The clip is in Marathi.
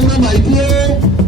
Người.